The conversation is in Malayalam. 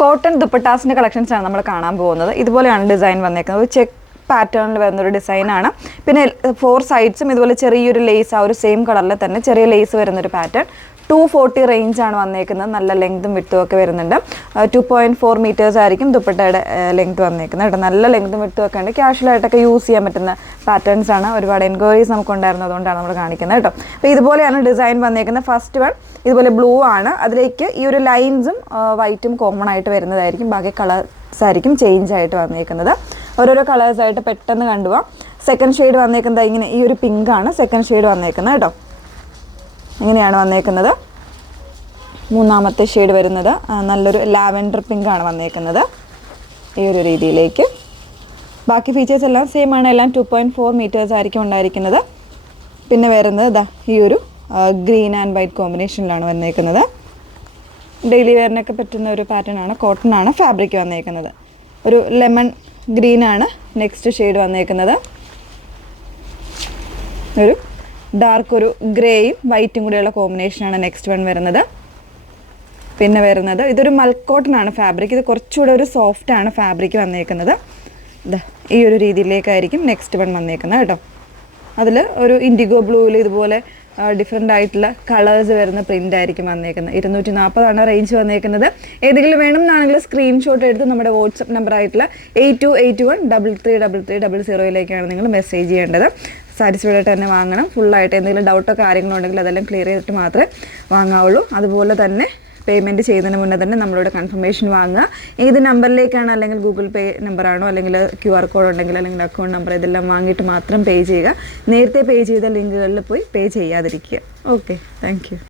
കോട്ടൺ ദുപ്പട്ടാസിൻ്റെ കളക്ഷൻസാണ് നമ്മൾ കാണാൻ പോകുന്നത്. ഇതുപോലെയാണ് ഡിസൈൻ വന്നേക്കുന്നത്. ഒരു ചെക്ക് പാറ്റേണിൽ വരുന്നൊരു ഡിസൈനാണ്. പിന്നെ 4 സൈഡ്സും ഇതുപോലെ ചെറിയൊരു ലേസ്, ആ ഒരു സെയിം കളറിൽ തന്നെ ചെറിയ ലേസ് വരുന്നൊരു പാറ്റേൺ. 240 റേഞ്ചാണ് വന്നേക്കുന്നത്. നല്ല ലെങ്തും വിട്ടും ഒക്കെ വരുന്നുണ്ട്. 2.4 മീറ്റേഴ്സ് ആയിരിക്കും ദുപ്പട്ടയുടെ ലെങ്ത് വന്നേക്കുന്നത് കേട്ടോ. നല്ല ലെങ്തും വിട്ടും ഒക്കെ ഉണ്ട്. ക്യാഷ്വലായിട്ടൊക്കെ യൂസ് ചെയ്യാൻ പറ്റുന്ന പാറ്റേൺസ് ആണ്. ഒരുപാട് എൻക്വയറീസ് നമുക്കുണ്ടായിരുന്നു, അതുകൊണ്ടാണ് നമ്മൾ കാണിക്കുന്നത് കേട്ടോ. അപ്പോൾ ഇതുപോലെയാണ് ഡിസൈൻ വന്നേക്കുന്നത്. ഫസ്റ്റ് വൺ ഇതുപോലെ ബ്ലൂ ആണ്. അതിലേക്ക് ഈ ഒരു ലൈൻസും വൈറ്റും കോമൺ ആയിട്ട് വരുന്നതായിരിക്കും. ബാക്കി കളേഴ്സ് ആയിരിക്കും ചേഞ്ച് ആയിട്ട് വന്നേക്കുന്നത്. ഓരോരോ കളേഴ്സായിട്ട് പെട്ടെന്ന് കണ്ടുപോകാം. സെക്കൻഡ് ഷെയ്ഡ് വന്നേക്കുന്നത് ഇങ്ങനെ ഈ ഒരു പിങ്കാണ് സെക്കൻഡ് ഷെയ്ഡ് വന്നേക്കുന്നത് കേട്ടോ. ഇങ്ങനെയാണ് വന്നേക്കുന്നത്. മൂന്നാമത്തെ ഷെയ്ഡ് വരുന്നത് നല്ലൊരു ലാവൻഡർ പിങ്കാണ് വന്നേക്കുന്നത് ഈ ഒരു രീതിയിലേക്ക്. ബാക്കി ഫീച്ചേഴ്സ് എല്ലാം സെയിം ആണ്. എല്ലാം 2.4 മീറ്റേഴ്സ് ആയിരിക്കും ഉണ്ടായിരിക്കുന്നത്. പിന്നെ വരുന്നത് ഈ ഒരു ഗ്രീൻ ആൻഡ് വൈറ്റ് കോമ്പിനേഷനിലാണ് വന്നേക്കുന്നത്. ഡെയിലി വെയറിനൊക്കെ പറ്റുന്ന ഒരു പാറ്റേൺ ആണ്. കോട്ടൺ ആണ് ഫാബ്രിക് വന്നേക്കുന്നത്. ഒരു ലെമൺ ഗ്രീനാണ് നെക്സ്റ്റ് ഷെയ്ഡ് വന്നേക്കുന്നത്. ഒരു ഡാർക്ക് ഒരു ഗ്രേയും വൈറ്റും കൂടിയുള്ള കോമ്പിനേഷനാണ് നെക്സ്റ്റ് വൺ വരുന്നത്. പിന്നെ വരുന്നത് ഇതൊരു മൽക്കോട്ടൺ ആണ് ഫാബ്രിക്. ഇത് കുറച്ചുകൂടെ ഒരു സോഫ്റ്റ് ആണ് ഫാബ്രിക് വന്നേക്കുന്നത്. ഈ ഒരു രീതിയിലേക്കായിരിക്കും നെക്സ്റ്റ് വൺ വന്നേക്കുന്നത് കേട്ടോ. അതിൽ ഒരു ഇൻഡിഗോ ബ്ലൂവിൽ ഇതുപോലെ ഡിഫറെൻ്റ് ആയിട്ടുള്ള കളേഴ്സ് വരുന്ന പ്രിൻ്റ് ആയിരിക്കും വന്നേക്കുന്നത്. 240 റേഞ്ച് വന്നേക്കുന്നത്. ഏതെങ്കിലും വേണമെന്നാണെങ്കിൽ സ്ക്രീൻഷോട്ട് എടുത്ത് നമ്മുടെ വാട്സപ്പ് നമ്പർ ആയിട്ടുള്ള 8281333300 നിങ്ങൾ മെസ്സേജ് ചെയ്യേണ്ടത്. സാറ്റിസ്ഫൈഡ് ആയിട്ട് തന്നെ വാങ്ങണം. ഫുള്ളായിട്ട് എന്തെങ്കിലും ഡൗട്ടോ കാര്യങ്ങളോ ഉണ്ടെങ്കിൽ അതെല്ലാം ക്ലിയർ ചെയ്തിട്ട് മാത്രമേ വാങ്ങാവുള്ളൂ. അതുപോലെ തന്നെ പേയ്മെൻറ്റ് ചെയ്യുന്നതിന് മുന്നേ തന്നെ നമ്മളോട് കൺഫർമേഷൻ വാങ്ങുക. ഏത് നമ്പറിലേക്കാണ്, അല്ലെങ്കിൽ ഗൂഗിൾ പേ നമ്പറാണോ, അല്ലെങ്കിൽ QR കോഡ് ഉണ്ടെങ്കിൽ അല്ലെങ്കിൽ അക്കൗണ്ട് നമ്പർ, ഇതെല്ലാം വാങ്ങിയിട്ട് മാത്രം പേ ചെയ്യുക. നേരത്തെ പേ ചെയ്ത ലിങ്കുകളിൽ പോയി പേ ചെയ്യാതിരിക്കുക. Okay, thank you.